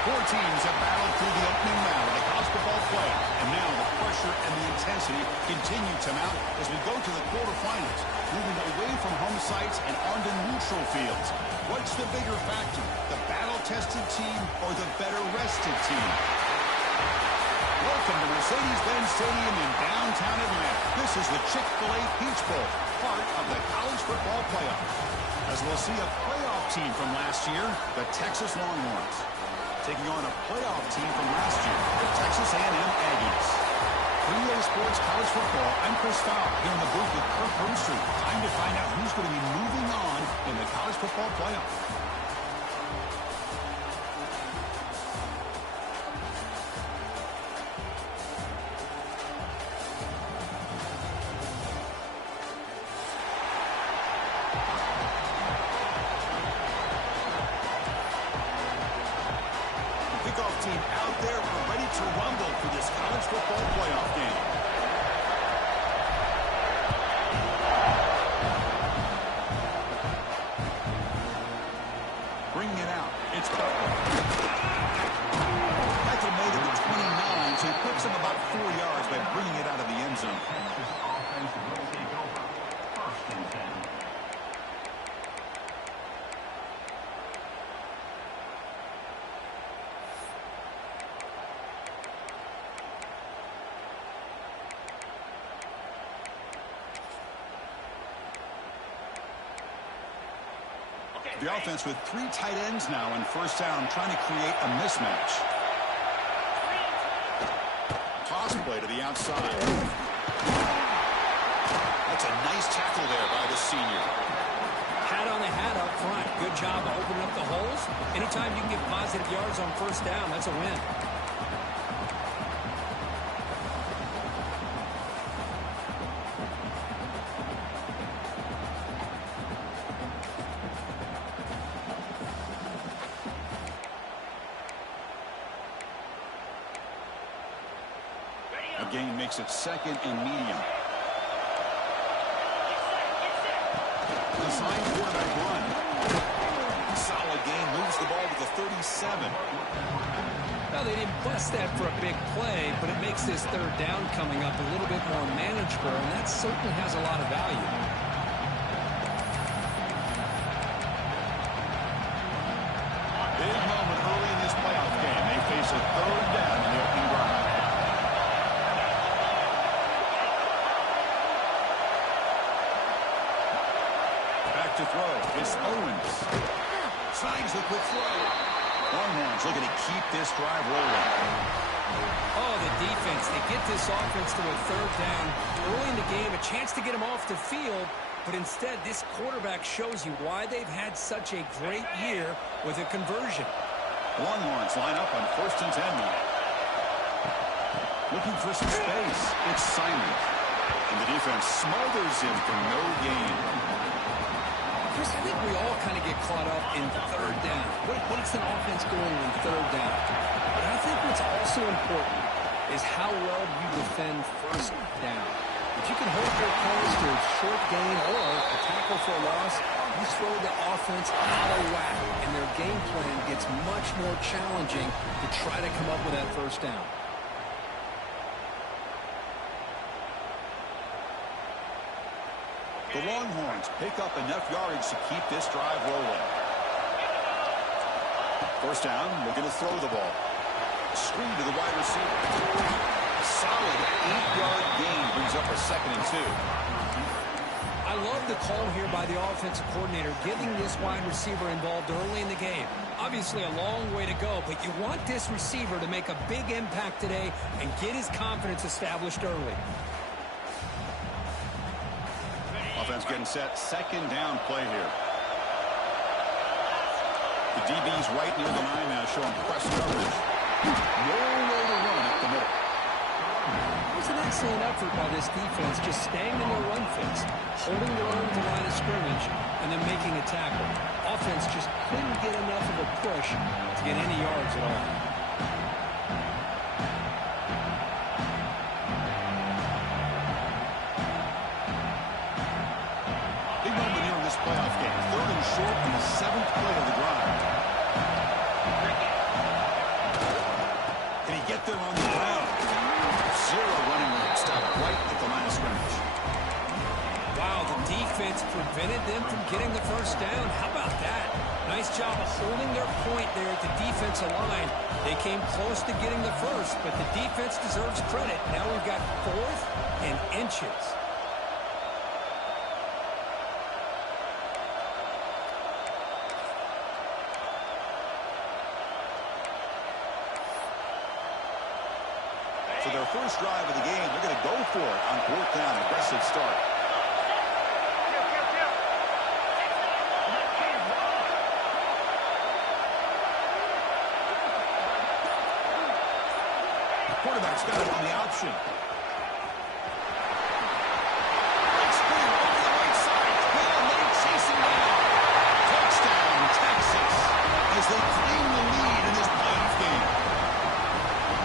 Four teams have battled through the opening round of the college football playoff, and now the pressure and the intensity continue to mount as we go to the quarterfinals, moving away from home sites and onto neutral fields. What's the bigger factor, the battle-tested team or the better-rested team? Welcome to Mercedes-Benz Stadium in downtown Atlanta. This is the Chick-fil-A Peach Bowl, part of the college football playoff. As we'll see a playoff team from last year, the Texas Longhorns, taking on a playoff team from last year, the Texas A&M Aggies. For EA Sports College Football, I'm Chris Fowler here in the booth with Kirk Herbstreit. Time to find out who's going to be moving on in the college football playoff. Team out there, we're ready to rumble for this college football playoff game. Bringing it out, it's Butler. Michael made it to 29, so he picks him about 4 yards by bringing it out of the end zone. The offense with three tight ends now on first down, trying to create a mismatch. Toss play to the outside. That's a nice tackle there by the senior. Hat on the hat up front. Good job of opening up the holes. Anytime you can get positive yards on first down, that's a win. Gain makes it second and medium. Design quarterback run. Solid gain, moves the ball to the 37. Well, they didn't bust that for a big play, but it makes this third down coming up a little bit more manageable, and that certainly has a lot of value. Big moment early in this playoff game. They face a third down in the opening drive. To throw. It's Owens. Signs the quick throw. Longhorns looking to keep this drive rolling. Oh, the defense. They get this offense to a third down early in the game, a chance to get them off the field, but instead this quarterback shows you why they've had such a great year with a conversion. Longhorns line up on 1st and 10 now. Looking for some space. It's Simon. And the defense smothers him for no gain. Chris, I think we all kind of get caught up in third down. What's an offense doing in third down? But I think what's also important is how well you defend first down. If you can hold your opponents to a short gain or a tackle for a loss, you throw the offense out of whack, and their game plan gets much more challenging to try to come up with that first down. The Longhorns pick up enough yardage to keep this drive rolling. First down, looking to throw the ball. Screen to the wide receiver. A solid 8-yard gain brings up a 2nd and 2. I love the call here by the offensive coordinator, getting this wide receiver involved early in the game. Obviously a long way to go, but you want this receiver to make a big impact today and get his confidence established early. Offense getting set. 2nd down play here. The DB's right near the line now, showing press coverage. Nowhere to run at the middle. It was an excellent effort by this defense, just staying in their run fits, holding their own to the line of scrimmage, and then making a tackle. Offense just couldn't get enough of a push to get any yards at all. Playoff game. 3rd and short in the 7th play of the drive. first down. How about that? Nice job of holding their point there at the defensive line. They came close to getting the first, but the defense deserves credit. Now we've got 4th and inches. So their first drive of the game, they're going to go for it on 4th down. Aggressive start. Quarterback's got it on the option. Big spin over the right side. Hill and they chase him down. Touchdown, Texas, as they claim the lead in this playoff game.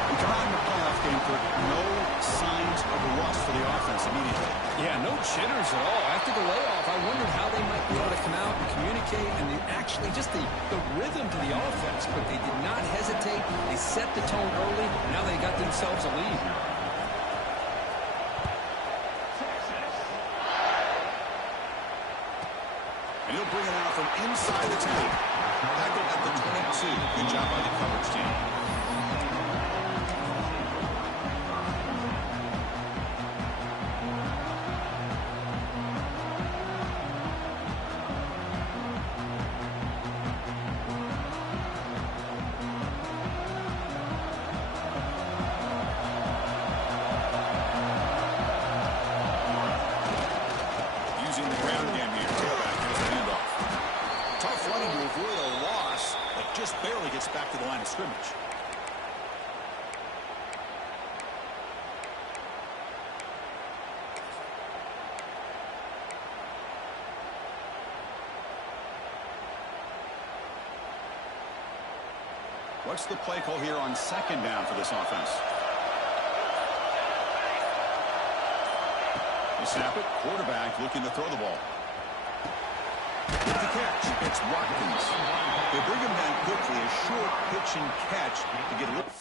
We come out in the playoff game for no signs of rust for the offense immediately. Yeah, no jitters at all. After the layoff, I wondered how they might be able to come out and communicate and actually just the rhythm to the offense, but they did not hesitate. They set the tone early. Now they got themselves a lead. And he'll bring it out from inside the 10. Tackled at the 22. Good job by the coverage team. Barely gets back to the line of scrimmage. What's the play call here on 2nd down for this offense? They snap it. Quarterback looking to throw the ball. With the catch, it's Watkins. They bring him down quickly, a short pitch and catch to get a little.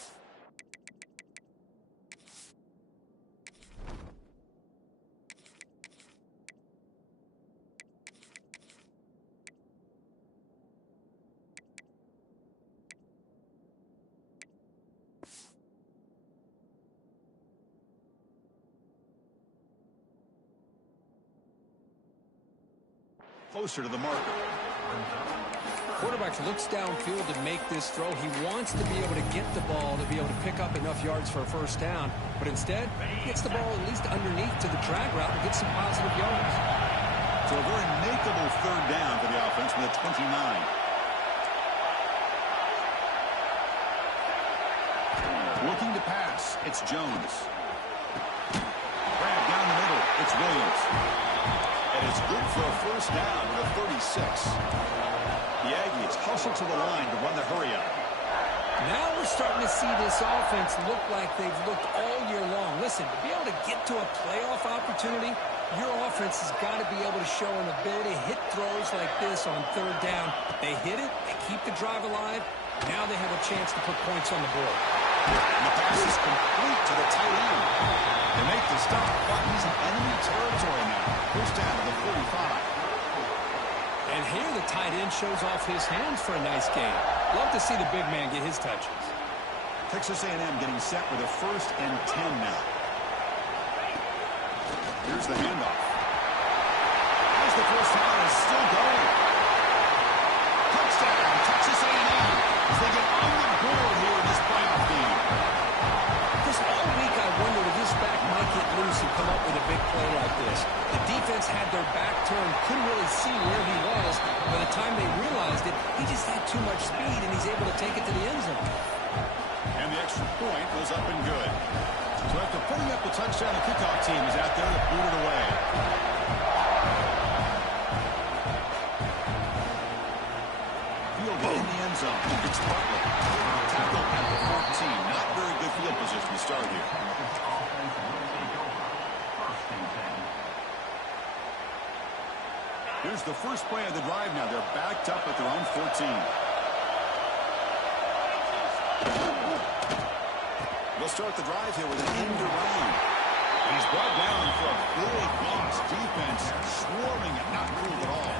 Closer to the marker. Quarterback looks downfield to make this throw. He wants to be able to get the ball to be able to pick up enough yards for a first down, but instead he gets the ball at least underneath to the drag route and get some positive yards. So a very makeable 3rd down for the offense with a 29. Looking to pass, it's Jones. Grab down the middle, it's Williams. And it's good for a first down to the 36. The Aggies hustle to the line to run the hurry up. Now we're starting to see this offense look like they've looked all year long. Listen, to be able to get to a playoff opportunity, your offense has got to be able to show an ability to hit throws like this on 3rd down. They hit it, they keep the drive alive. Now they have a chance to put points on the board. And the pass is complete to the tight end. They make the stop, but he's in enemy territory now. First down to the 45. And here the tight end shows off his hands for a nice game. Love to see the big man get his touches. Texas A&M getting set with a 1st and 10 now. Here's the handoff. As the first down is still going. Touchdown, Texas A&M, as they get on the board here in this playoff game. Chris, all week I wondered if this back might get loose and come up with a big play like this. The defense had their back turned, couldn't really see where he was. By the time they realized it, he just had too much speed, and he's able to take it to the end zone. And the extra point was up and good. So after putting up the touchdown, the kickoff team is out there to boot it away. Fielded in the end zone. It's Butler. Tackle at the 14. Not very good field position to start here. Here's the first play of the drive now. They're backed up at their own 14. They'll start the drive here with an end around. He's brought down for a big loss. Defense swarming and not cool at all.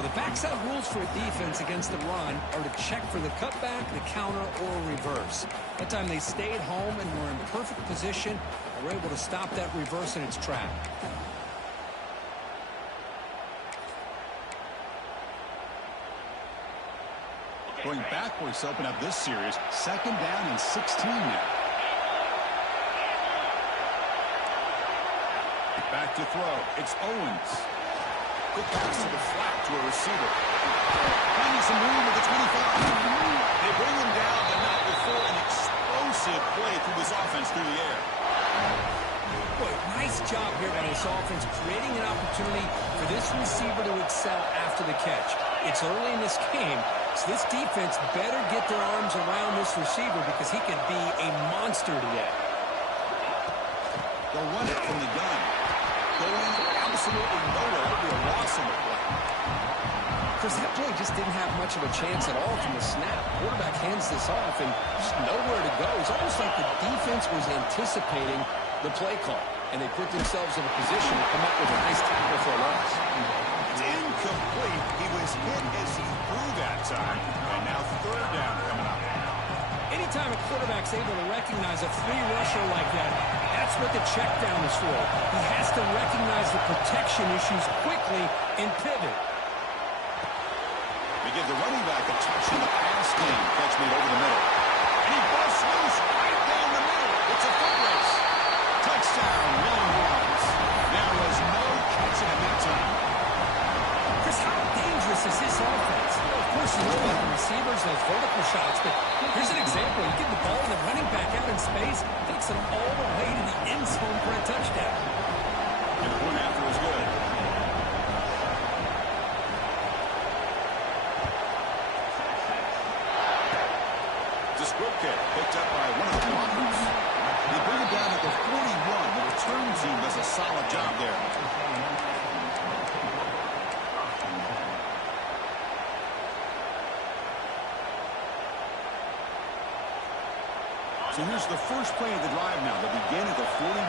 Well, the backside rules for a defense against the run are to check for the cutback, the counter, or reverse. That time they stayed home and were in perfect position and were able to stop that reverse in its track. Going backwards to open up this series. 2nd down and 16 now. Back to throw. It's Owens. Quick pass to the flat to a receiver. Finding some room at the 25. They bring him down, but not before an explosive play through this offense through the air. Boy, nice job here by this offense, creating an opportunity for this receiver to excel after the catch. It's early in this game, so this defense better get their arms around this receiver because he could be a monster today. They'll run it from the gun. Going absolutely nowhere. It'll be a loss on the play. Chris, that play just didn't have much of a chance at all from the snap. Quarterback hands this off and just nowhere to go. It's almost like the defense was anticipating the play call, and they put themselves in a position to come up with a nice tackle for a loss. It's incomplete. He was hit as he threw that time, and now 3rd down coming up. Anytime a quarterback's able to recognize a free rusher like that, that's what the check down is for. He has to recognize the protection issues quickly and pivot. They give the running back a touch in the pass game. Catch made over the middle. And he busts loose right down the middle. It's a foot race. Touchdown, William Robbins. There was no catching him that time. Chris, how dangerous is this offense? Well, of course, you know about the receivers, those vertical shots, but here's an example. You get the ball and the running back out in space, takes it all the way to the end zone for a touchdown. And the point after was good. Kick picked up by one of the blockers. They bring it down at the 41. The return team does a solid job there. So here's the first play of the drive now. They begin at the 41.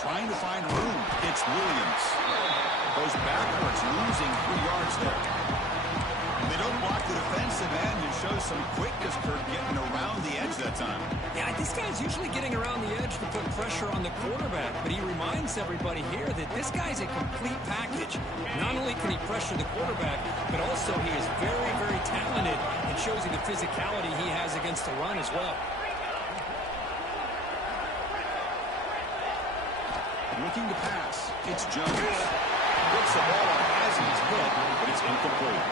Trying to find room. It's Williams. Goes backwards, losing 3 yards there. And they don't block the defensive end and show some quickness, Kurt, getting around the edge that time. Yeah, this guy's usually getting around the edge to put pressure on the quarterback, but he reminds everybody here that this guy's a complete package. Not only can he pressure the quarterback, but also he is very, very talented and shows you the physicality he has against the run as well. Looking to pass. It's Jones. Puts the ball on Hazen's head, but it's incomplete.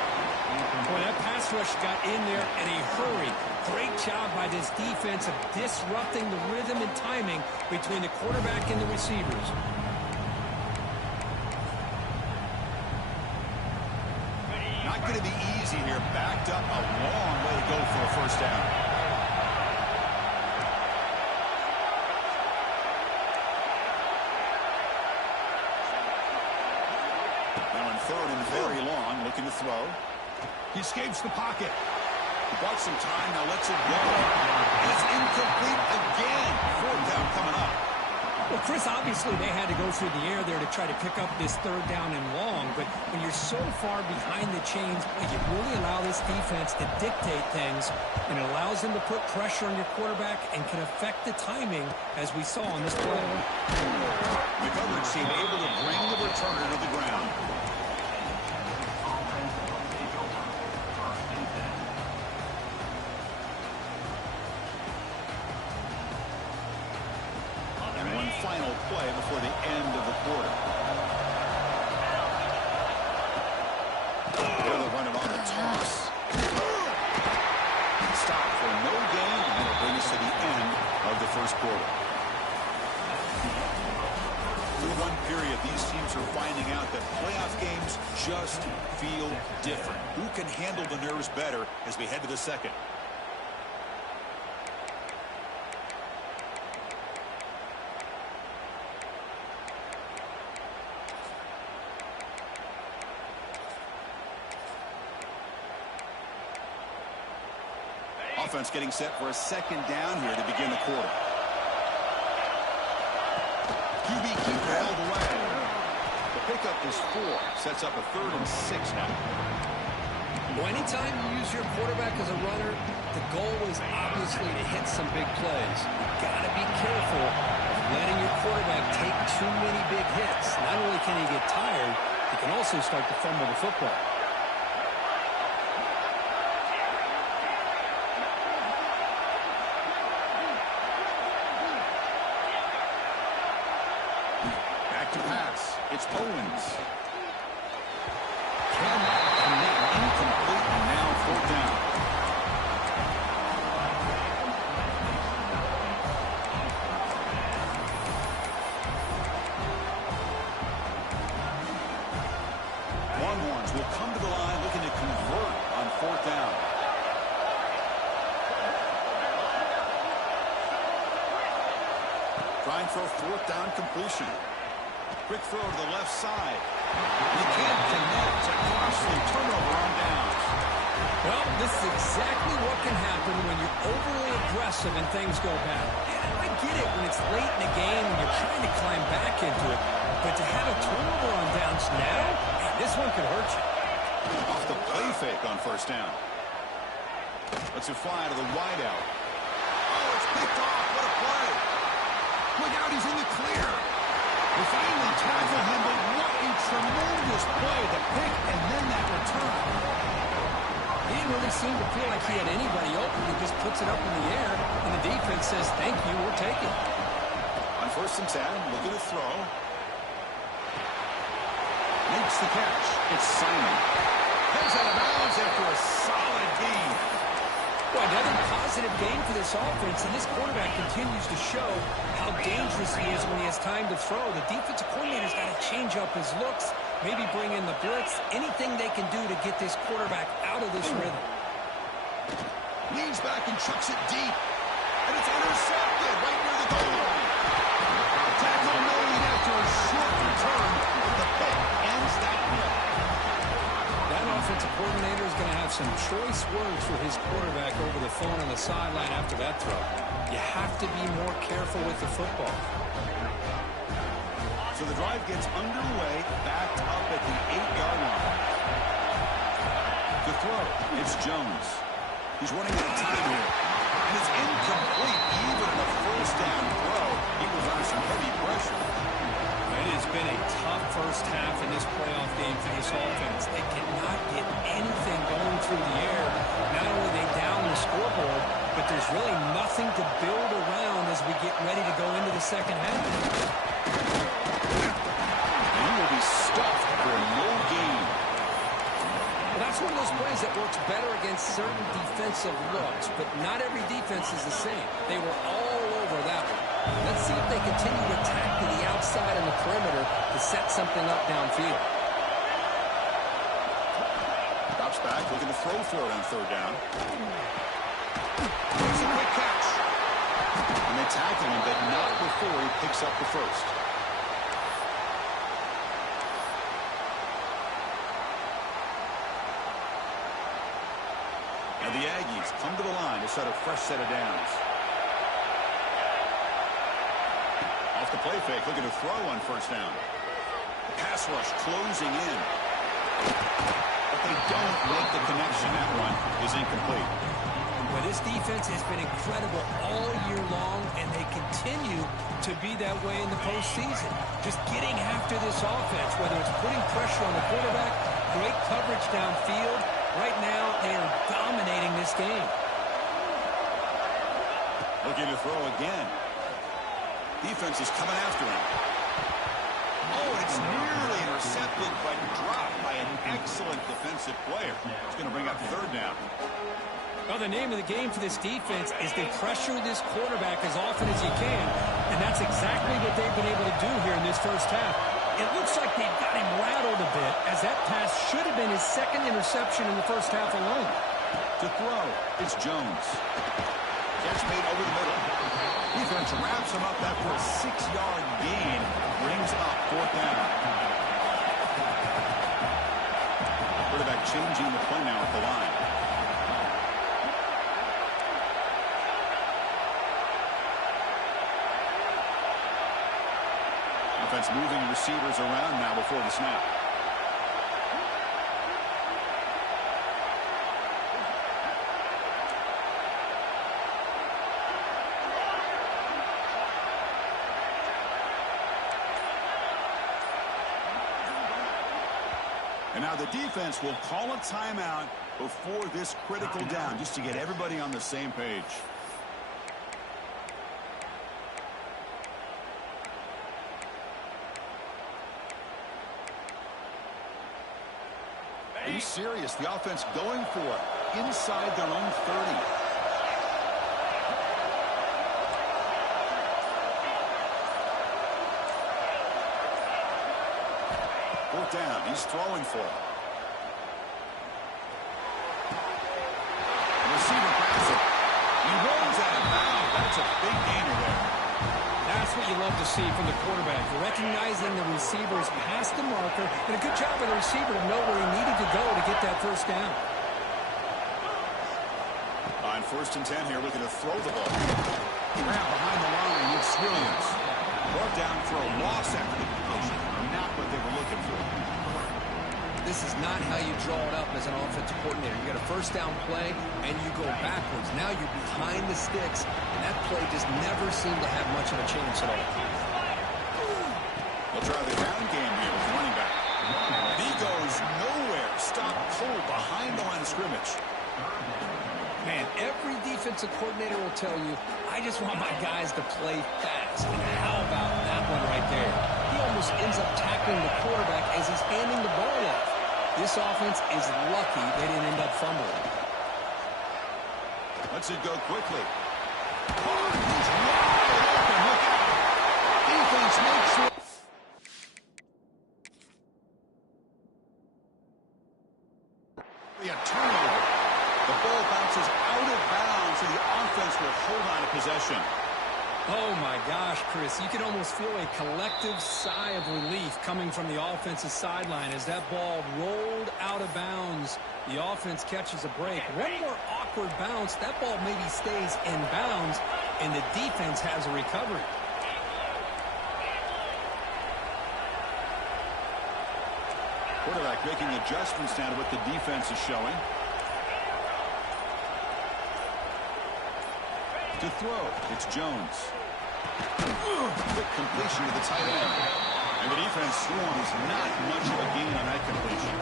Boy, that pass rush got in there in a hurry. Great job by this defense of disrupting the rhythm and timing between the quarterback and the receivers. Not going to be easy here. Backed up a long way to go for a first down. Now in 3rd and very long, looking to throw. He escapes the pocket. He bought some time, now lets it go. And it's incomplete again. 4th down coming up. Well, Chris, obviously they had to go through the air there to try to pick up this 3rd down and long, but when you're so far behind the chains, you really allow this defense to dictate things, and it allows them to put pressure on your quarterback and can affect the timing, as we saw on this play. The coverage team able to bring the returner to the ground. Final play before the end of the quarter. They'll run it on the toss. Stop for no gain, and it'll bring us to the end of the first quarter. Through one period, these teams are finding out that playoff games just feel different. Who can handle the nerves better as we head to the second? Offense getting set for a 2nd down here to begin the quarter. He QB keeper held away. The pickup is 4. Sets up a 3rd and 6 now. Well, anytime you use your quarterback as a runner, the goal is obviously to hit some big plays. You've got to be careful of letting your quarterback take too many big hits. Not only can he get tired, he can also start to fumble the football. Back to pass. It's Owens. Incomplete, and now 4th down. Longhorns will come to the line looking to convert on 4th down. Trying for a 4th down completion. Quick throw to the left side. He can't connect. A costly turnover on downs. Well, this is exactly what can happen when you're overly aggressive and things go bad. And I get it when it's late in the game and you're trying to climb back into it. But to have a turnover on downs now, man, this one could hurt you. Off the play fake on 1st down. Lets it fly to the wideout. Oh, it's picked off. What a play. Look out, he's in the clear. They finally tackle him, but what a tremendous play. The pick and then that return. He didn't really seem to feel like he had anybody open. He just puts it up in the air, and the defense says, thank you, we'll take it. On 1st and 10, looking to throw. Makes the catch. It's Simon. Heads out of bounds after a solid gain. Well, another positive game for this offense, and this quarterback continues to show how dangerous he is when he has time to throw. The defensive coordinator's got to change up his looks, maybe bring in the blitz, anything they can do to get this quarterback out of this rhythm. Leans back and chucks it deep. And it's intercepted right near the goal line. Tackle made after a short return. The pick ends that play. That offensive coordinator is going to have some choice words for his quarterback over the phone on the sideline after that throw. You have to be more careful with the football. So the drive gets underway, backed up at the 8-yard line. The throw, it's Jones. He's running out of time here. And it's incomplete, even in a 1st down throw. He was under some heavy pressure. It has been a tough first half in this playoff game for this offense. They cannot get anything going through the air. Not only are they down the scoreboard, but there's really nothing to build around as we get ready to go into the second half. And he will be stuffed for no gain. Well, that's one of those plays that works better against certain defensive looks, but not every defense is the same. They were all over that one. Let's see if they continue to attack to the outside on the perimeter to set something up downfield. Drops back, looking to throw for it on 3rd down. It's a quick catch. And they tackle him, but not before he picks up the 1st. Now the Aggies come to the line to set a fresh set of downs. Off the play fake, looking to throw on 1st down. The pass rush closing in. But they don't make the connection. That one is incomplete. Well, this defense has been incredible all year long, and they continue to be that way in the postseason. Just getting after this offense, whether it's putting pressure on the quarterback, great coverage downfield. Right now, they are dominating this game. Looking to throw again. Defense is coming after him. Oh, it's nearly intercepted, but dropped by an excellent defensive player. It's going to bring up 3rd down. Well, the name of the game for this defense is to pressure this quarterback as often as you can, and that's exactly what they've been able to do here in this first half. It looks like they've got him rattled a bit, as that pass should have been his 2nd interception in the first half alone. To throw, it's Jones. Catch made over the middle. Defense wraps him up after a 6-yard gain. Brings up 4th down. Quarterback changing the play now at the line. Offense moving receivers around now before the snap. And now the defense will call a timeout before this critical down, just to get everybody on the same page. Are you serious? The offense going for it inside their own 30. Fourth down. He's throwing for it. The receiver grabs it. He rolls out of bounds. That's a big gainer there. That's what you love to see from the quarterback, recognizing the receivers past the marker, and a good job of the receiver to know where he needed to go to get that first down. On 1st and 10 here, looking to throw the ball. Grab behind the line with Williams. Brought down for a loss after the completion. Not what they were looking for. This is not how you draw it up as an offensive coordinator. You got a first down play, and you go backwards. Now you're behind the sticks, and that play just never seemed to have much of a chance at all. We'll try the ground game here with the running back. And he goes nowhere. Stop cold behind the line of scrimmage. Man, every defensive coordinator will tell you, I just want my guys to play fast. And how about that one right there? He almost ends up tackling the quarterback as he's handing the ball off. This offense is lucky they didn't end up fumbling. Lets it go quickly. Oh, he's wide open. Look out. Defense makes sure. A turnover. The ball bounces out of bounds, and the offense will hold on to possession. Oh, my gosh, Chris. You can almost feel a collective sigh of relief coming from the offensive sideline as that ball rolled out of bounds. The offense catches a break. One more awkward bounce. That ball maybe stays in bounds, and the defense has a recovery. Quarterback making adjustments now to what the defense is showing. To throw, it's Jones. Quick completion to the tight end. And the defense swarms not much of a gain on that completion.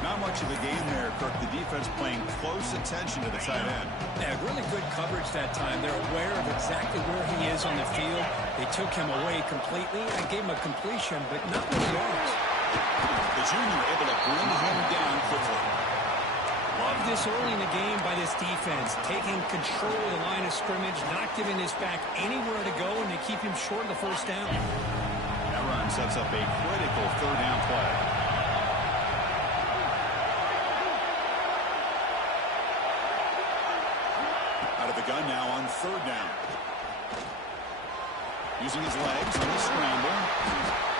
Not much of a gain there, Kirk. The defense paying close attention to the tight end. Yeah, really good coverage that time. They're aware of exactly where he is on the field. They took him away completely. I gave him a completion, but not many yards. The junior able to bring him down quickly. Love this early in the game by this defense, taking control of the line of scrimmage, not giving this back anywhere to go, and they keep him short of the first down. That run sets up a critical third down play. Out of the gun now on third down. Using his legs on the scramble.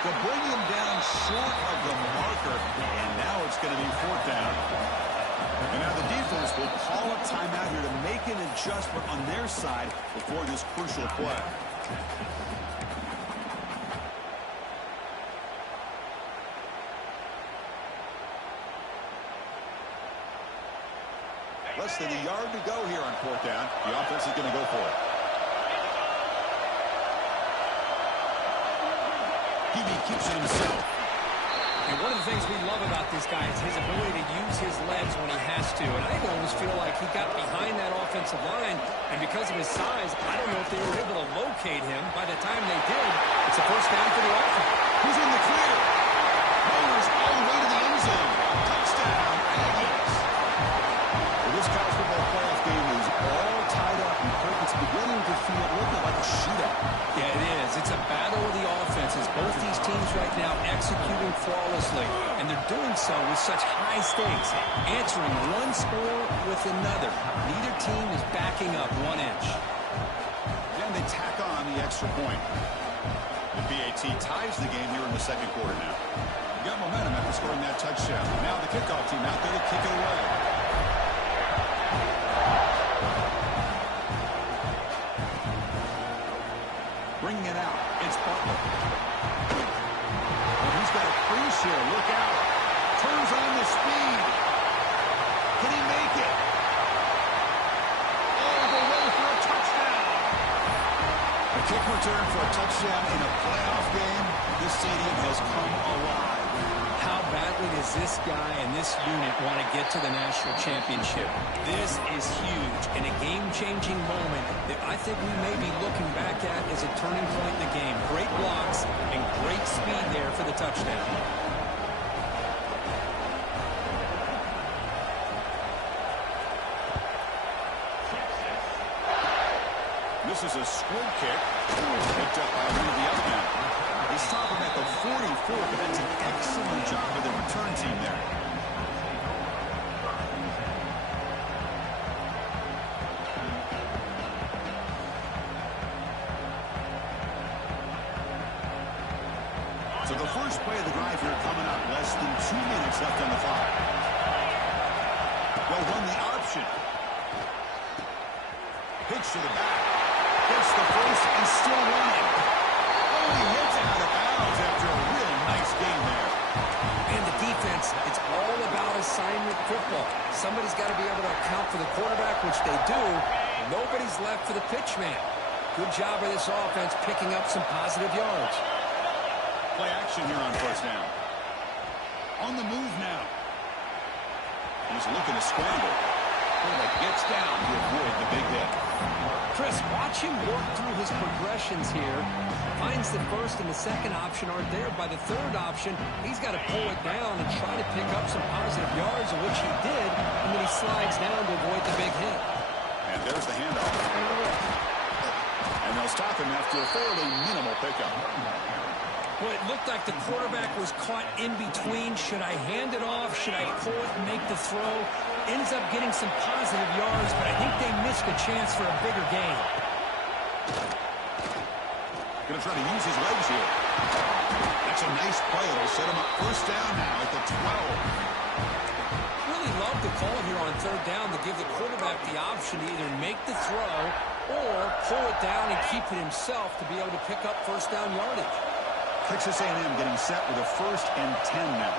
They'll bring him down short of the marker, and now it's going to be fourth down. And now the defense will call a timeout here to make an adjustment on their side before this crucial play. Less than a yard to go here on fourth down. The offense is going to go for it. He keeps it himself. And one of the things we love about this guy is his ability to use his legs when he has to. And I almost feel like he got behind that offensive line, and because of his size, I don't know if they were able to locate him. By the time they did, it's a first down for the offense. Who's in the clear? Mowers all the way to the end zone. Touchdown, Aggies. Well, this college football playoff game is all tied up, and Kirk, it's beginning to feel looking like a shootout. Yeah, it is. It's a battle of the offenses. Both these teams right now executing flawlessly, and they're doing so with such high stakes, answering one score with another. Neither team is backing up 1 inch. Then they tack on the extra point. The BAT ties the game here in the second quarter now. Got momentum after scoring that touchdown. Now the kickoff team out there to kick it away. Bringing it out, it's Butler. return for a touchdown in a playoff game. This stadium has come alive. How badly does this guy and this unit want to get to the national championship? This is huge and a game-changing moment that I think we may be looking back at as a turning point in the game. Great blocks and great speed there for the touchdown. This is a squib kick. Picked up by one of the other men. They stop him at the 44, but that's an excellent job of the return team there. So the first play of the drive here coming up. Less than 2 minutes left on the clock. They'll run the option. Pitch to the back. Gets the first and still running. Oh, he hits out of bounds after a really nice game there. And the defense, it's all about assignment football. Somebody's got to be able to account for the quarterback, which they do. Nobody's left for the pitch man. Good job of this offense picking up some positive yards. Play action here on first down. On the move now. He's looking to scramble. Quarterback gets down to avoid the big hit. Chris, watch him work through his progressions here. Finds the first and the second option aren't there. By the third option, he's got to pull it down and try to pick up some positive yards, of which he did, and then he slides down to avoid the big hit. And there's the handoff. And they'll stop him after a fairly minimal pickup. Well, it looked like the quarterback was caught in between. Should I hand it off? Should I pull it and make the throw? Ends up getting some positive yards, but I think they missed a chance for a bigger gain. Going to try to use his legs here. That's a nice play. It'll set him up first down now at the 12. Really love the call here on third down to give the quarterback the option to either make the throw or pull it down and keep it himself to be able to pick up first down yardage. Texas A&M getting set with a 1st and 10 now.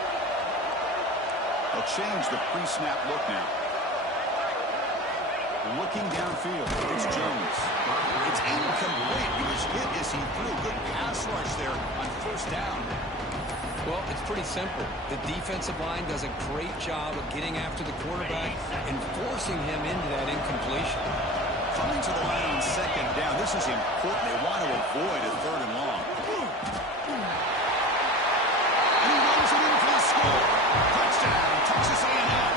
They'll change the pre-snap look now. Looking downfield, it's Jones. It's incomplete. He was hit as he threw. Good pass rush there on first down. Well, it's pretty simple. The defensive line does a great job of getting after the quarterback and forcing him into that incompletion. Coming to the line on second down. This is important. They want to avoid a 3rd and long. And he runs it in for the score. Touchdown, Texas A&M.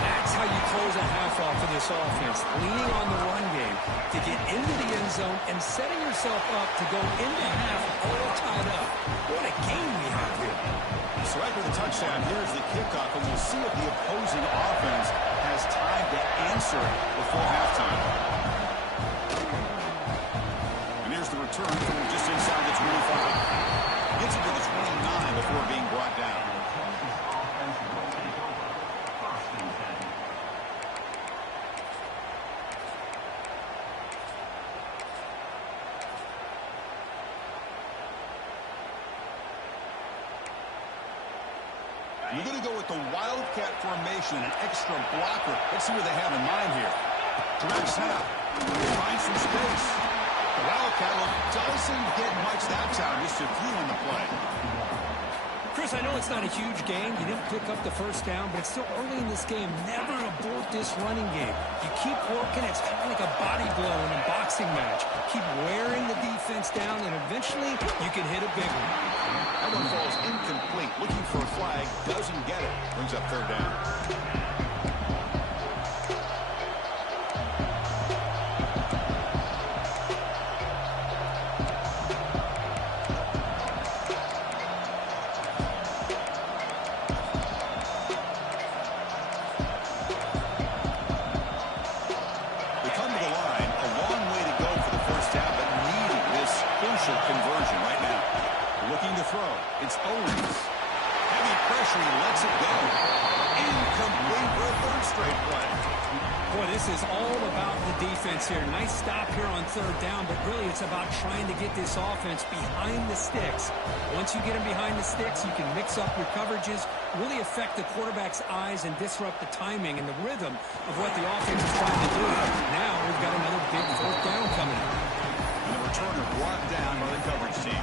That's how you close a half off of this offense, leaning on the run game to get into the end zone and setting yourself up to go into half all tied up. What a game we have here. So after the touchdown, here's the kickoff, and we'll see if the opposing offense has time to answer it before halftime. And here's the return from just inside the 25. Gets it to the 29 before being brought down. You're going to go with the Wildcat formation, an extra blocker. Let's see what they have in mind here. Direct snap. Finds some space. The Wildcat doesn't get much that time. Just a few on the play. Chris, I know it's not a huge game. You didn't pick up the first down, but it's still early in this game. Never abort this running game. You keep working. It's kind of like a body blow in a boxing match. Keep wearing the defense down, and eventually you can hit a big one. That one falls incomplete. Looking for a flag. Doesn't get it. Brings up 3rd down. Conversion right now. Looking to throw. It's Owens. Heavy pressure. He lets it go. Incomplete for a 3rd straight play. Boy, this is all about the defense here. Nice stop here on 3rd down, but really it's about trying to get this offense behind the sticks. Once you get them behind the sticks, you can mix up your coverages, really affect the quarterback's eyes and disrupt the timing and the rhythm of what the offense is trying to do. Now we've got another big 4th down coming up. And the returner brought down by the coverage team.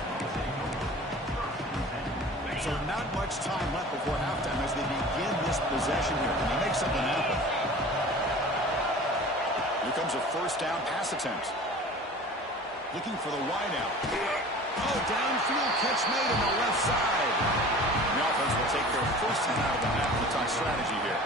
So not much time left before halftime as they begin this possession here. Can they make something happen? Here comes a first down pass attempt. Looking for the wideout. Oh, downfield catch made on the left side. The offense will take their first hand out of the half with time strategy here.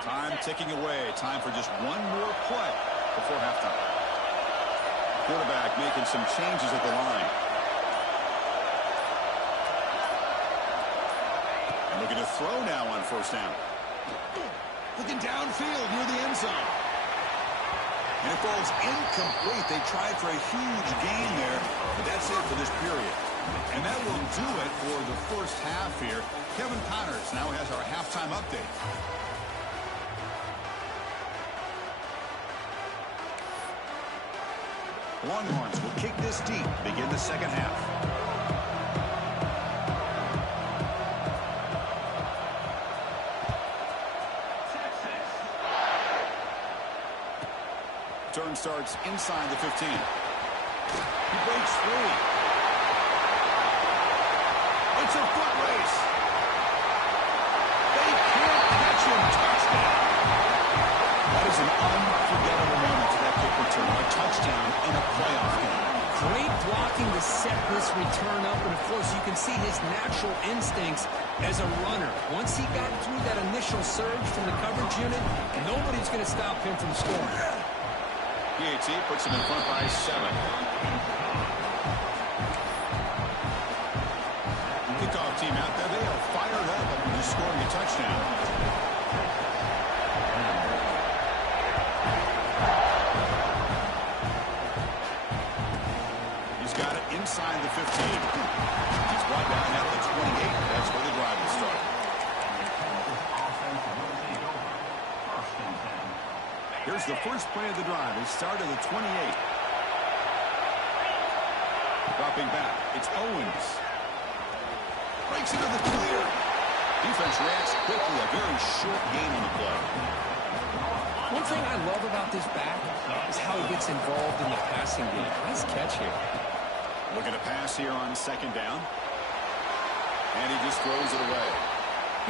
Time ticking away. Time for just one more play before halftime. Quarterback making some changes at the line. And looking to throw now on first down. Looking downfield near the end zone. And it falls incomplete. They tried for a huge gain there, but that's it for this period. And that will do it for the first half here. Kevin Connors now has our halftime update. Longhorns will kick this deep to begin the second half. Turn starts inside the 15. He breaks free. It's a foot race. They can't catch him. Touchdown. That is an unforgettable moment for that kick return. A touchdown in a playoff game. Great blocking to set this return up, and of course you can see his natural instincts as a runner. Once he got through that initial surge from the coverage unit, nobody's going to stop him from scoring. PAT puts him in front by 7. Kickoff team out there. They are fired up after scoring a touchdown. Inside the 15. He's brought down at the 28. That's where the drive will start. Here's the first play of the drive. It started at the 28. Dropping back. It's Owens. Breaks into the clear. Defense reacts quickly. A very short gain on the play. One thing I love about this back is how he gets involved in the passing game. Nice catch here. Looking to pass here on second down. And he just throws it away.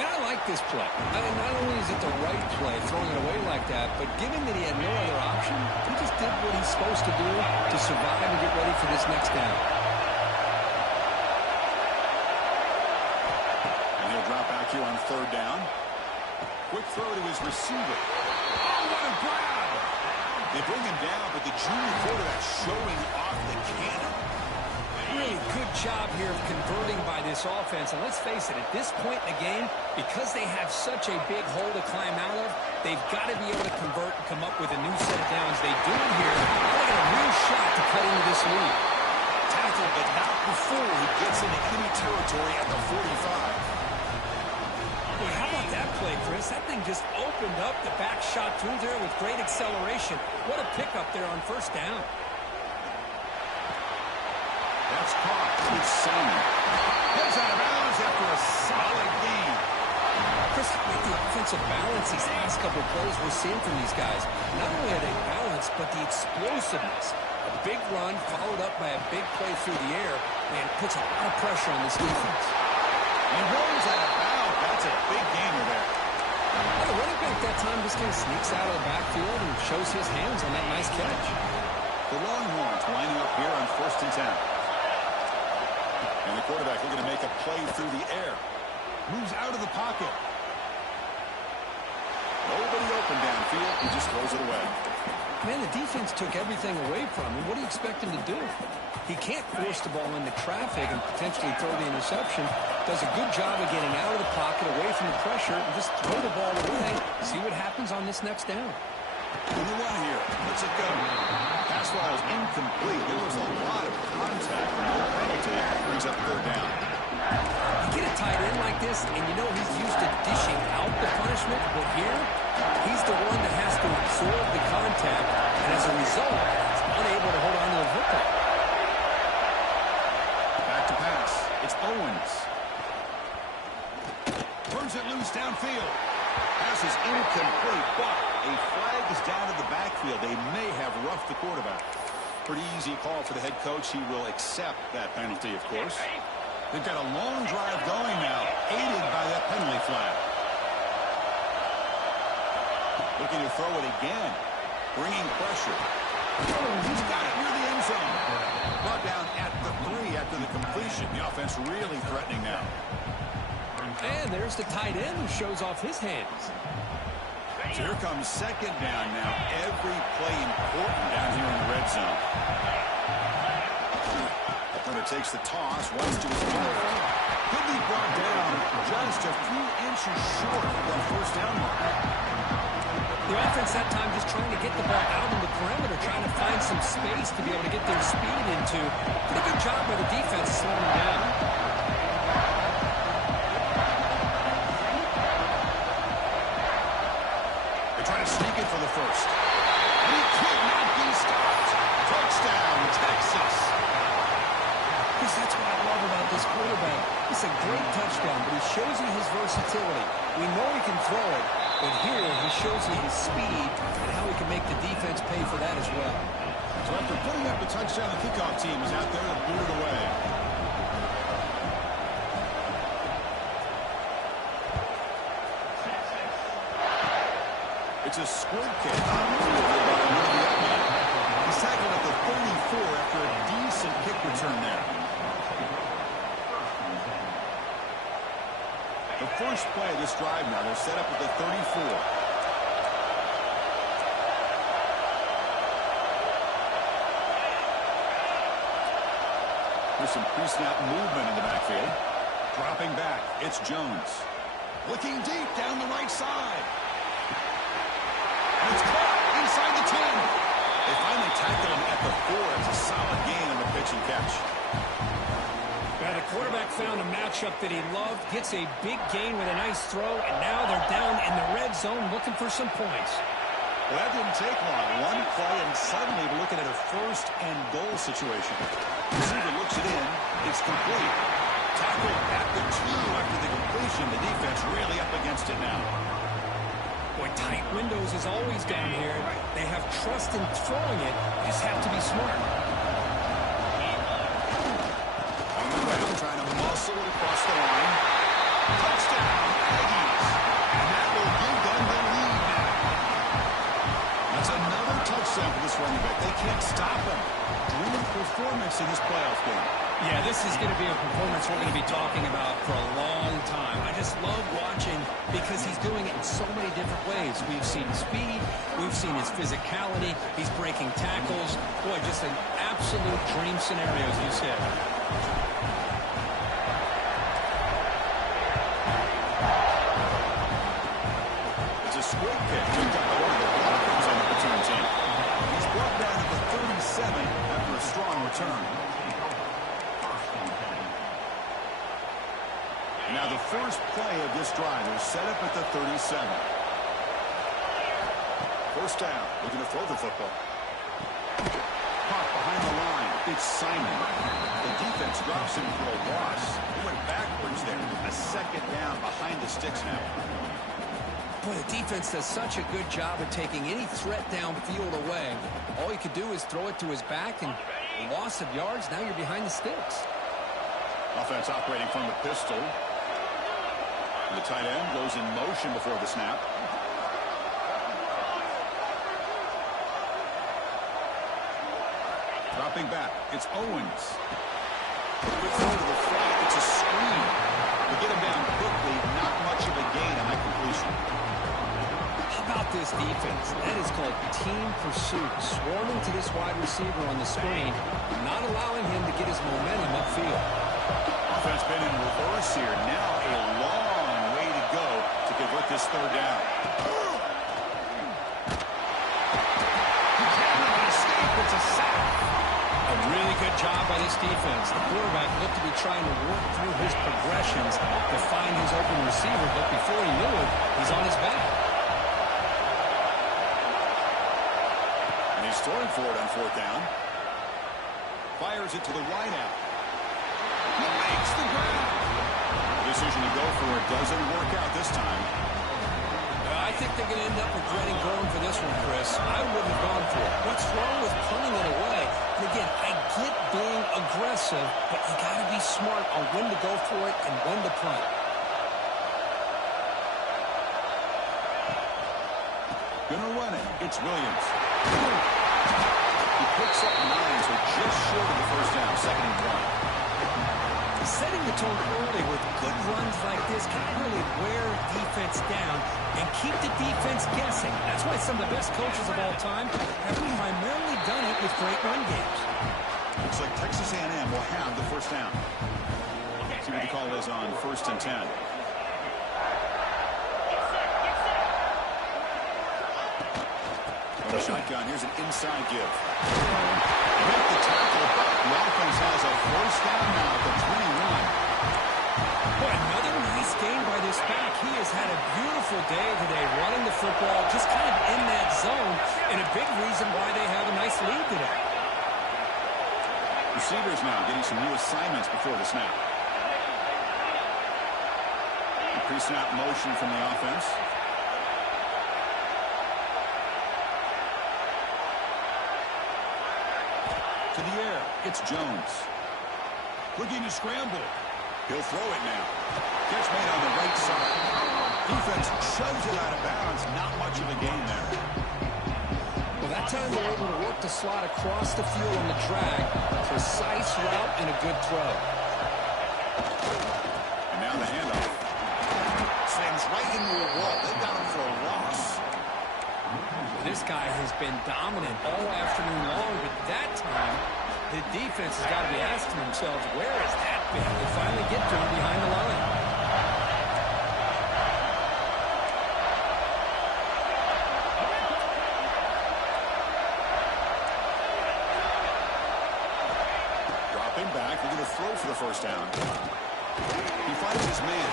Man, I like this play. I mean, not only is it the right play, throwing it away like that, but given that he had no other option, he just did what he's supposed to do to survive and get ready for this next down. And he'll drop back here on third down. Quick throw to his receiver. Oh, what a grab! They bring him down, but the junior quarterback showing off the cannon. Really good job here of converting by this offense. And let's face it, at this point in the game, because they have such a big hole to climb out of, they've got to be able to convert and come up with a new set of downs. They do it here. Now they got a real shot to cut into this lead. Tackle, but not before he gets into enemy territory at the 45. Boy, how about that play, Chris? That thing just opened up. The back shot through there with great acceleration. What a pickup there on first down. That's caught. It's Simon. Heads out of bounds after a solid gain. Chris, with the offensive balance these last couple of plays we're seeing from these guys, not only are they balanced, but the explosiveness. A big run followed up by a big play through the air, and puts a lot of pressure on this defense. And rolls out of bounds. That's a big gainer there. Well, the running back that time just kind of sneaks out of the backfield and shows his hands on that nice catch. The Longhorns lining up here on 1st and 10. And the quarterback looking to make a play through the air. Moves out of the pocket. Nobody open downfield. He just throws it away. Man, the defense took everything away from him. What do you expect him to do? He can't force the ball into traffic and potentially throw the interception. Does a good job of getting out of the pocket, away from the pressure, and just throw the ball away. See what happens on this next down. On the run here. Let's it go. Pass ball is incomplete. There was a lot of contact. No penalty. Brings up third down. You get a tight end like this, and you know he's used to dishing out the punishment, but here, he's the one that has to absorb the contact, and as a result, he's unable able to hold on to the football. Back to pass. It's Owens. Turns it loose downfield. Pass is incomplete, but a flag is down in the backfield. They may have roughed the quarterback. Pretty easy call for the head coach. He will accept that penalty, of course. They've got a long drive going now, aided by that penalty flag. Looking to throw it again. Bringing pressure. He's got it near the end zone. Brought down at the 3 after the completion. The offense really threatening now. And there's the tight end who shows off his hands. So here comes second down now. Every play important down here in the red zone. Hunter takes the toss, runs to his feet. He'll be brought down just a few inches short of that first down mark. The offense that time just trying to get the ball out on the perimeter, trying to find some space to be able to get their speed into. Pretty good job by the defense slowing them down. They're trying to sneak it for the first. And he could not be stopped. Touchdown, Texas. That's what I love about this quarterback. It's a great touchdown, but he shows you his versatility. We know he can throw it, but here he shows you his speed and how he can make the defense pay for that as well. So after putting up the touchdown, the kickoff team is out there to boot it away. It's a squib kick. He's tackled at the 34 after a decent kick return there. The first play of this drive now, they're set up at the 34. There's some pre-snap movement in the backfield. Dropping back, it's Jones. Looking deep down the right side. And it's caught inside the 10. They finally tackled him at the 4. It's a solid gain on the pitch and catch. Well, the quarterback found a matchup that he loved, gets a big gain with a nice throw, and now they're down in the red zone looking for some points. Well, that didn't take long. One play, and suddenly we're looking at a first and goal situation. Receiver looks it in. It's complete. Tackled at the 2 after the completion. The defense really up against it now. Boy, tight windows is always down here. They have trust in throwing it. You just have to be smart. Trying to muscle it across the line. Touchdown, Aggies. And that will give them the lead now. That's another touchdown for this running back. They can't stop him. Dream performance in this playoff game. Yeah, this is going to be a performance we're going to be talking about for a long time. I just love watching because he's doing it in so many different ways. We've seen speed. We've seen his physicality. He's breaking tackles. Boy, just an absolute dream scenario, as you said. Squib kick picked up by one of the blockers on the return team. He's brought down at the 37 after a strong return. And now the first play of this drive is set up at the 37. First down, looking to throw the football. Caught behind the line. It's Simon. The defense drops him for a loss. He went backwards there. A second down behind the sticks now. Boy, the defense does such a good job of taking any threat downfield away. All you could do is throw it to his back, and loss of yards, now you're behind the sticks. Offense operating from the pistol. The tight end goes in motion before the snap. Dropping back, it's Owens. Good throw to the flat, it's a screen. We get him down quickly, not much of a gain on that completion. How about this defense? That is called team pursuit. Swarming to this wide receiver on the screen, not allowing him to get his momentum upfield. Offense been in reverse here. Now a long way to go to convert this third down. He cannot escape. It's a sack. A really good job by this defense. The quarterback looked to be trying to work through his progressions to find his open receiver, but before he knew it, he's on his back. And he's throwing for it on fourth down. Fires it to the wideout. He makes the grab. The decision to go for it doesn't work out this time. I think they're going to end up regretting going for this one, Chris. I wouldn't have gone for it. What's wrong with punting it away? And again, I get being aggressive, but you got to be smart on when to go for it and when to punt. Gonna run it. It's Williams. He picks up 9, so just short of the first down, 2nd and 1. Setting the tone early with good runs like this can really wear defense down and keep the defense guessing. That's why some of the best coaches of all time have primarily done it with great run games. Looks like Texas A&M will have the first down. See what the call is on 1st and 10. From the shotgun, here's an inside give. Make the tackle, but the offense has a first down now at the 21. Boy, another nice game by this back. He has had a beautiful day today running the football, just kind of in that zone, and a big reason why they have a nice lead today. Receivers now getting some new assignments before the snap. Pre-snap motion from the offense. To the air, it's Jones. Looking to scramble. He'll throw it now. Catch made on the right side. Defense shoves it out of bounds. Not much of a gain there. Well, that time they're able to work the slot across the field on the drag. Precise route and a good throw. And now the handoff. Slams right into a wall. They've got him for a loss. This guy has been dominant all afternoon long, but that time, the defense has got to be asking themselves, where has that been? They finally get to him behind the line. Dropping back, they're going to throw for the first down. He finds his man.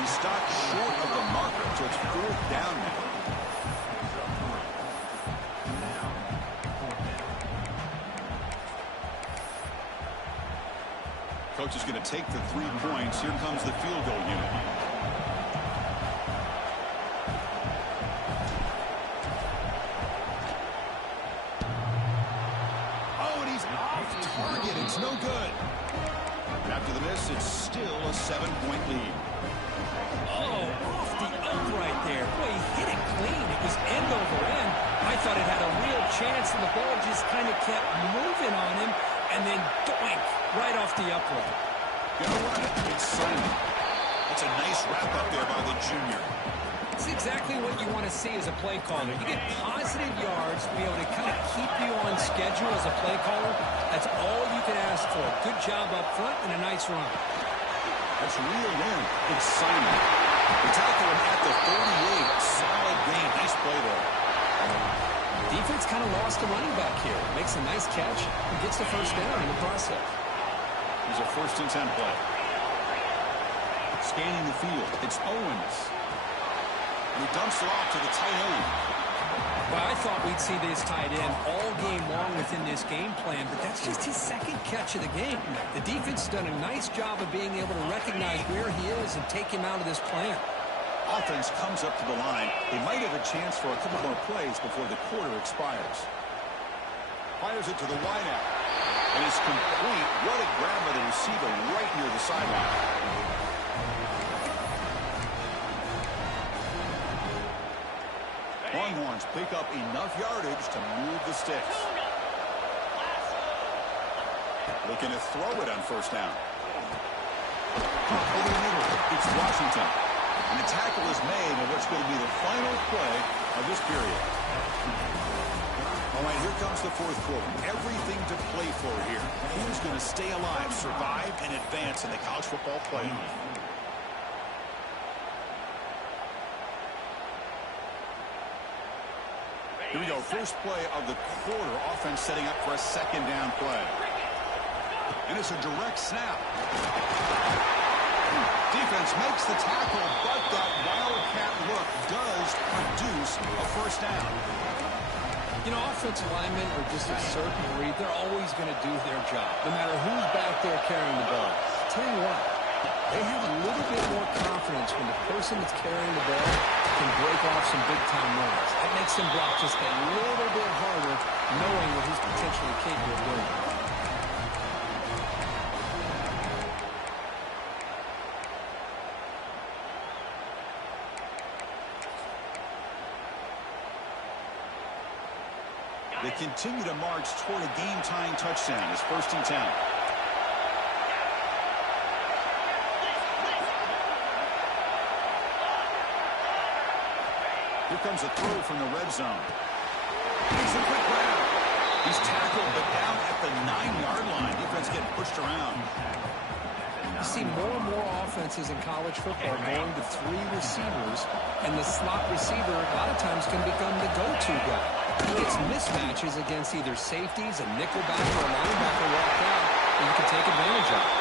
He stopped short of the marker, so it's 4th down now. Coach is going to take the 3 points. Here comes the field goal unit. Oh, and he's off target. It's no good. And after the miss, it's still a 7-point lead. Oh, off the upright there. Boy, he hit it clean. It was end over end. I thought it had a real chance, and the ball just kind of kept moving on him, and then doink, right off the upright. Gonna run it. It's Simon. That's a nice wrap-up there by the junior. It's exactly what you want to see as a play caller. You get positive yards to be able to kind of keep you on schedule as a play caller. That's all you can ask for. Good job up front and a nice run. That's reeled in. It's Simon. The tackle at the 38. Solid gain. Nice play there. Defense kind of lost the running back here. Makes a nice catch and gets the first down in the process. Here's a 1st and 10 play. Scanning the field. It's Owens. And he dumps it off to the tight end. Well, I thought we'd see this tight end all game long within this game plan, but that's just his 2nd catch of the game. The defense has done a nice job of being able to recognize where he is and take him out of this plan. Offense comes up to the line. They might have a chance for a couple more plays before the quarter expires. Fires it to the wideout. And it's complete. What a grab by the receiver right near the sideline. Longhorns pick up enough yardage to move the sticks. Looking to throw it on 1st down. Over the middle, it's Washington. And the tackle is made on what's going to be the final play of this period. All right, here comes the 4th quarter. Everything to play for here. Who's going to stay alive, survive, and advance in the college football playoff? Here we go. First play of the quarter. Offense setting up for a 2nd down play. And it's a direct snap. Defense makes the tackle, but that wildcat look does produce a first down. You know, offensive linemen are just a certain breed. They're always going to do their job, no matter who's back there carrying the ball. Tell you what, they have a little bit more confidence when the person that's carrying the ball can break off some big-time runs. That makes them block just a little bit harder, knowing what he's potentially capable of doing. They continue to march toward a game-tying touchdown. It's 1st and 10. Here comes a throw from the red zone. Makes a quick grab. He's tackled, but down at the 9-yard line. Defense getting pushed around. You see more and more offenses in college football going to 3 receivers, and the slot receiver a lot of times can become the go-to guy. He gets mismatches against either safeties, a nickelback, or a linebacker walk out, and you can take advantage of it.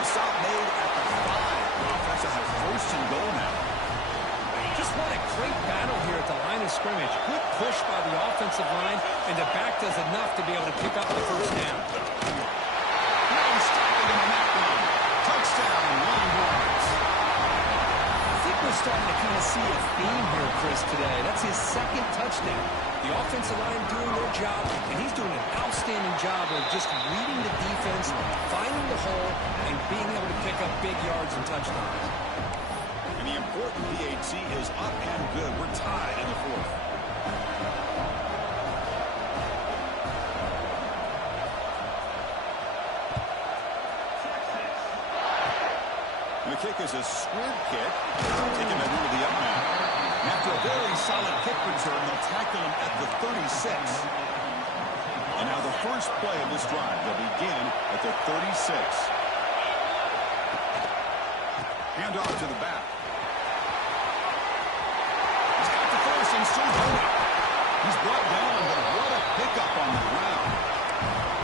The stop made at the 5. The offense has 1st and goal now. Just what a great battle here at the line of scrimmage. Good push by the offensive line, and the back does enough to be able to pick up the 1st down. No stopping him on that one. Touchdown, Longhorns. I think we're starting to kind of see a theme here, Chris, today. That's his 2nd touchdown. The offensive line doing their job, and he's doing an outstanding job of just reading the defense, finding the hole, and being able to pick up big yards and touchdowns. And the important PAT is up and good. We're tied in the 4th. The kick is a squib kick. Taking it into the up man. After a very solid kick return, they'll tackle him at the 36. And now the first play of this drive. They'll begin at the 36. Hand off to the back. He's got the first and still going. He's brought down, but what a pickup on the ground.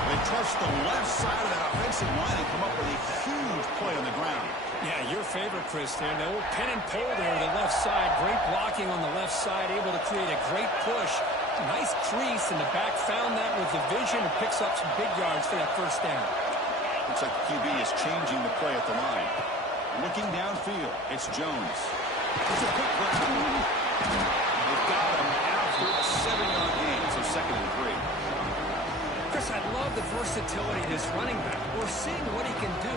They trust the left side of that offensive line and come up with a huge play on the ground. Yeah, your favorite, Chris, there. No pin and pull there to the left side. Great blocking on the left side, able to create a great push. Nice crease, and the back found that with the vision and picks up some big yards for that 1st down. Looks like the QB is changing the play at the line. Looking downfield, it's Jones. It's a quick grab. They've got him after a 7-yard gain, so 2nd and 3. Chris, I love the versatility of this running back. We're seeing what he can do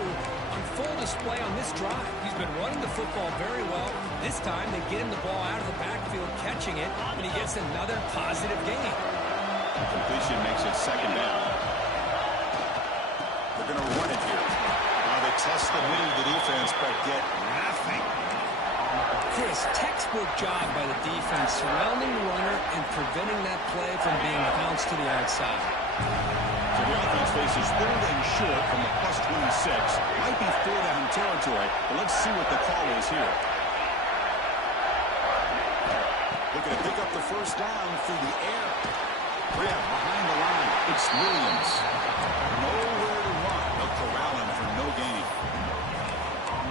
on full display on this drive. He's been running the football very well. This time, they get him the ball out of the backfield, catching it, and he gets another positive gain. Completion makes it 2nd down. They're going to run it here. Now they test the middle of the defense, but get nothing. Chris, textbook job by the defense, surrounding the runner and preventing that play from being bounced to the outside. So the offense faces 3rd and short from the plus 26. Might be 4th down territory, but let's see what the call is here. Looking to pick up the 1st down through the air. Grab behind the line. It's Williams. Nowhere to run. They'll corral him for no gain.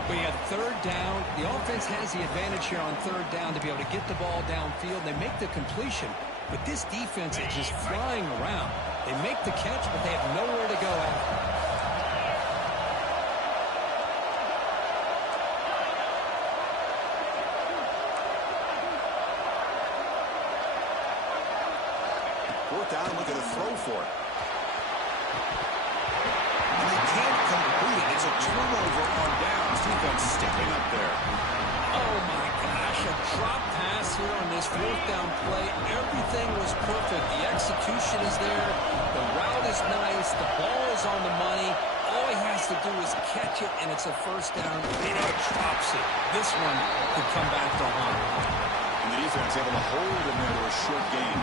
We have 3rd down. The offense has the advantage here on 3rd down to be able to get the ball downfield. They make the completion, but this defense is just flying around. They make the catch, but they have nowhere to go after. 4th down, look at a throw for it. And they can't complete it. It's a turnover on downs. Defense stepping up there. Oh, my gosh, a drop pass here on this 4th down play. Everything was perfect. The execution is there. The route is nice. The ball is on the money. All he has to do is catch it, and it's a 1st down, and he drops it. This one could come back to haunt. And the defense able to hold him there to a short gain.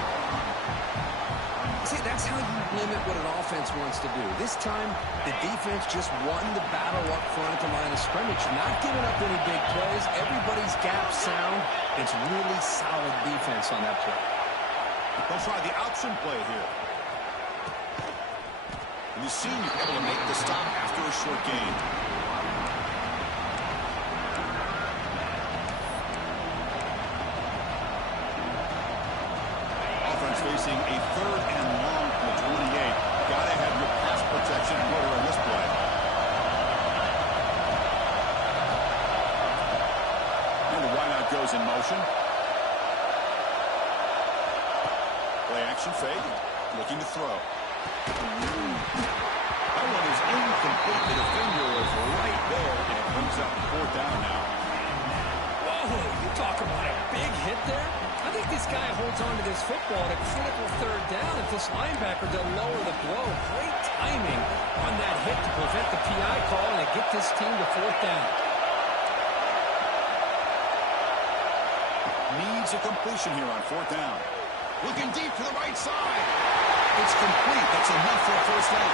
See, that's how you limit what an offense wants to do. This time, the defense just won the battle up front at the line of scrimmage. Not giving up any big plays. Everybody's gap sound. It's really solid defense on that play. They'll try the option play here. And the senior able to make the stop after a short gain. Offense facing a 3rd and long from the 28. Gotta have your pass protection in order on this play. And the wideout goes in motion. Play action fake. Looking to throw. That one is incomplete. The defender was right there, and it brings up 4th down now. Whoa, you talk about a big hit there? I think this guy holds on to this football at a critical 3rd down if this linebacker doesn't lower the blow. Great timing on that hit to prevent the PI call and to get this team to 4th down. Needs a completion here on 4th down. Looking deep to the right side. It's complete. That's enough for a 1st down.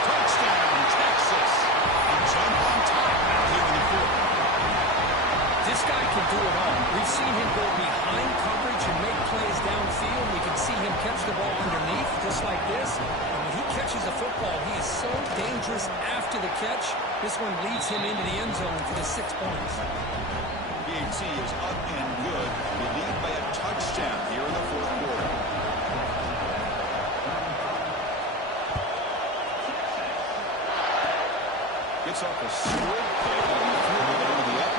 Touchdown, Texas. A jump on top now here in the 4th. This guy can do it all. We've seen him go behind coverage and make plays downfield. We can see him catch the ball underneath, just like this. And when he catches the football, he is so dangerous after the catch. This one leads him into the end zone for the 6 points. BHC is up and good. We lead by a touchdown here in the 4th quarter. Gets off a sword kick and he threw it over the up.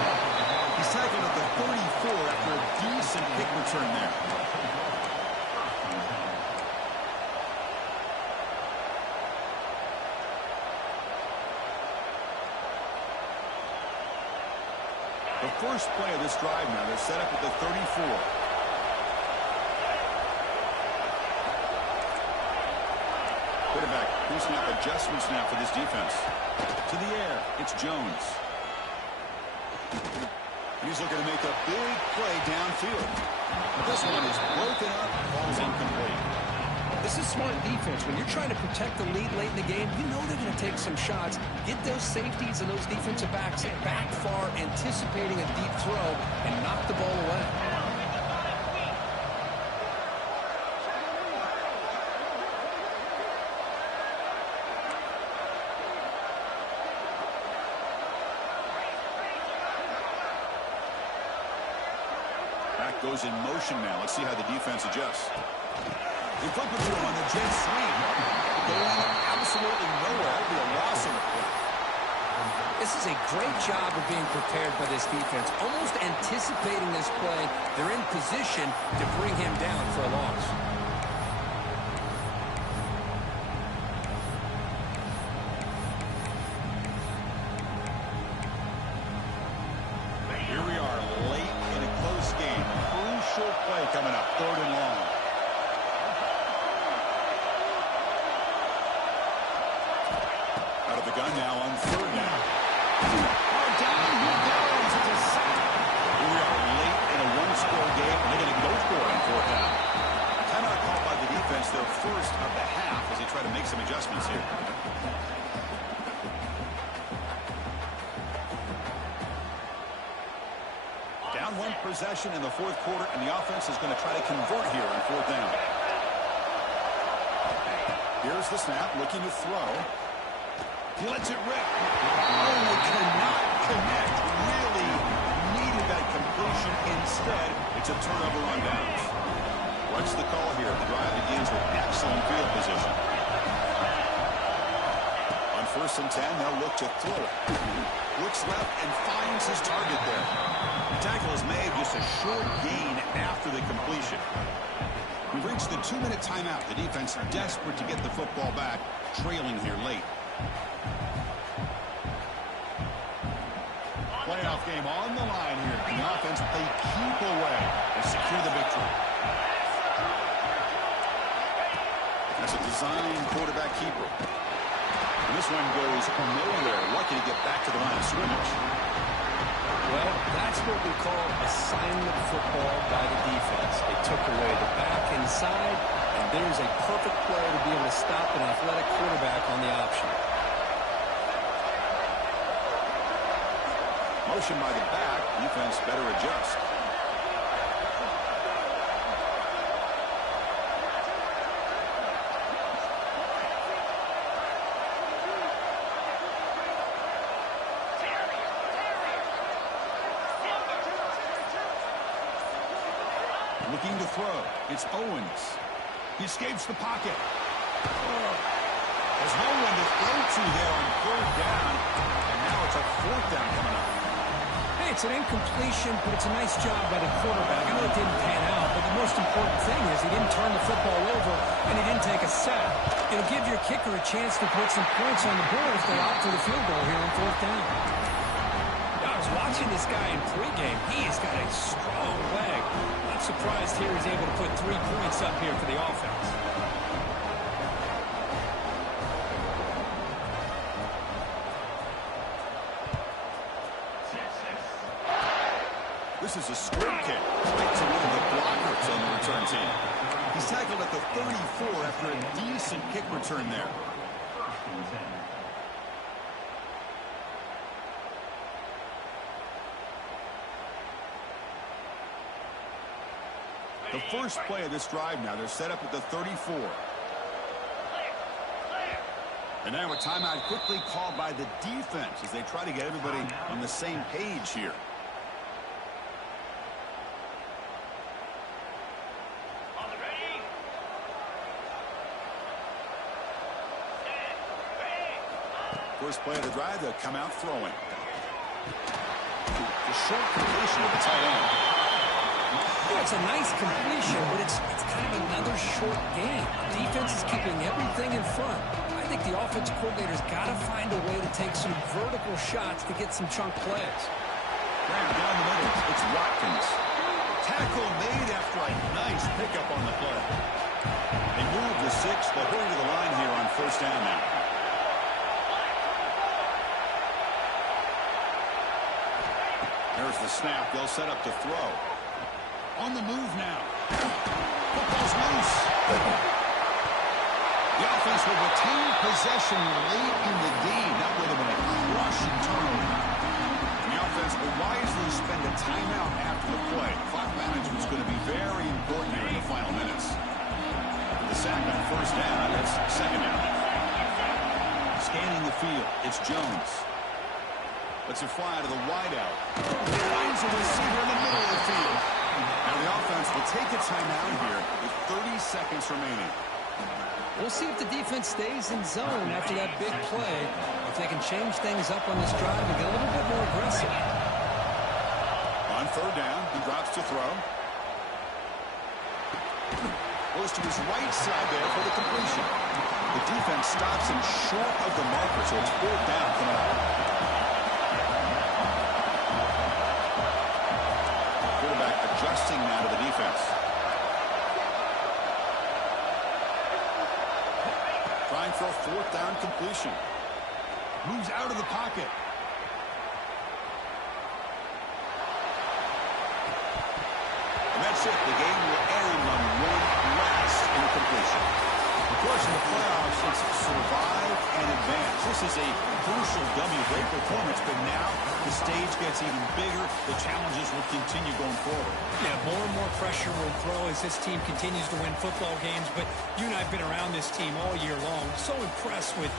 He's tackled at the 34 after a decent kick return there. The first play of this drive now, they're set up at the 34. Quarterback boosting up adjustments now for this defense. To the air, it's Jones. He's looking to make a big play downfield. But this one is broken up, falls incomplete. This is smart defense. When you're trying to protect the lead late in the game, you know they're going to take some shots. Get those safeties and those defensive backs back far, anticipating a deep throw, and knock the ball away. Back goes in motion now. Let's see how the defense adjusts. They flip it to him on the jet sweep. Going absolutely nowhere. That'll be a loss on the play. This is a great job of being prepared by this defense. Almost anticipating this play. They're in position to bring him down for a loss. Here we are late in a close game. Crucial play coming up. 3rd and long. Out of the gun now on 3rd down. Oh, down he goes. It's a sack. Here we are late in a 1-score game. They're going to go for it on 4th down. Timeout called by the defense, their first of the half as they try to make some adjustments here. Down 1 possession in the 4th quarter, and the offense is going to try to convert here on 4th down. Here's the snap, looking to throw. He lets it rip. Oh, cannot connect. Really needed that completion. Instead, it's a turnover on downs. What's the call here? The drive begins with excellent field position. On 1st and 10, they'll look to throw it. Looks left and finds his target there. The tackle is made, just a short gain after the completion. We've reached the 2-minute timeout. The defense desperate to get the football back, trailing here late. Playoff game on the line here. And the offense play keep away and secure the victory. That's a design quarterback keeper. And this one goes nowhere. Lucky to get back to the line of scrimmage. Well, that's what we call assignment football by the defense. They took away the back inside, and there's a perfect play to be able to stop an athletic quarterback on the option. Motion by the back. Defense better adjust. Looking to throw. It's Owens. He escapes the pocket. There's no one to throw to there on third down. And now it's a fourth down coming up. Hey, it's an incompletion, but it's a nice job by the quarterback. I know it didn't pan out, but the most important thing is he didn't turn the football over and he didn't take a sack. It'll give your kicker a chance to put some points on the board if they opt for the field goal here on fourth down. I was watching this guy in pregame. He has got a strong leg. I'm surprised here he's able to put 3 points up here for the offense. This is a straight kick right to one of the blockers on the return team. He's tackled at the 34 after a decent kick return there. The first play of this drive now, they're set up at the 34. And now a timeout quickly called by the defense as they try to get everybody on the same page here. First play of the drive, they'll come out throwing. The short completion of the tight end. Yeah, it's a nice completion, but it's kind of another short game. Defense is keeping everything in front. I think the offensive coordinator's got to find a way to take some vertical shots to get some chunk plays. Down the middle, it's Watkins. Tackle made after a nice pickup on the play. They move the 6. They'll hurry to the line here on first down now. There's the snap. They'll set up to throw. On the move now. Football's loose. The offense will retain possession late in the game. That would have been a crushing turnover. The offense will wisely spend a timeout after the play. Clock management's going to be very important here in the final minutes. The sack on first down. It's second down. Scanning the field. It's Jones. Lets it fly to the wideout. Finds a receiver in the middle of the field. Now the offense will take a timeout here with 30 seconds remaining. We'll see if the defense stays in zone after that big play. If they can change things up on this drive and get a little bit more aggressive. On third down, he drops to throw. Goes to his right side there for the completion. The defense stops him short of the marker, so it's fourth down coming up. Adjusting now to the defense. Trying for a fourth down completion. Moves out of the pocket. And that's it. The game will end on one last incompletion. Of course, in the playoffs, it's survive and advance. This is a crucial W. Great performance, but now the stage gets even bigger. The challenges will continue going forward. Yeah, more and more pressure will grow as this team continues to win football games, but you and I have been around this team all year long. So impressed with